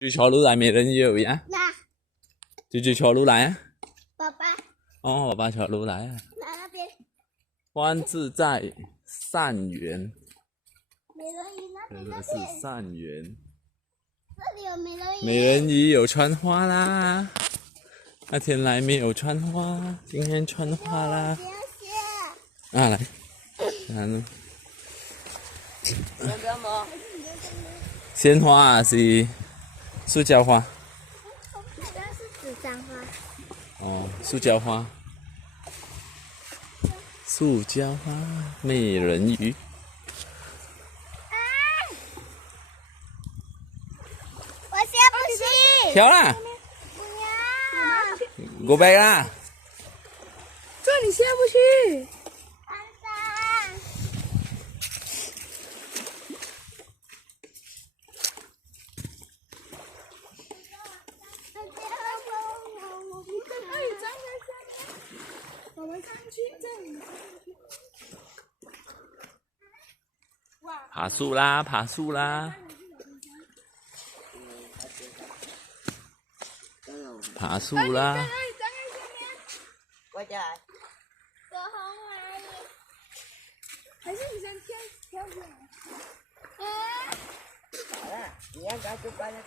去桥路来美人鱼游呀？那去桥路来啊？爸爸，哦，爸爸桥路来啊。那边欢自在善缘，美人鱼那边这个是善缘。这里有美人鱼。美人鱼有穿花啦，那天来没有穿花，今天穿花啦。不要啊，来，看。要不要摸？鲜花啊是塑胶花。这是纸张花。哦，塑胶花。塑胶花，美人鱼。我下不去。跳啦！不要。过背啦！这你下不去。安生。我们上去这里。爬树啦，爬树啦！爬树啦！过来。走红海。还是你先跳下来。嗯。好了，你要赶快把那个。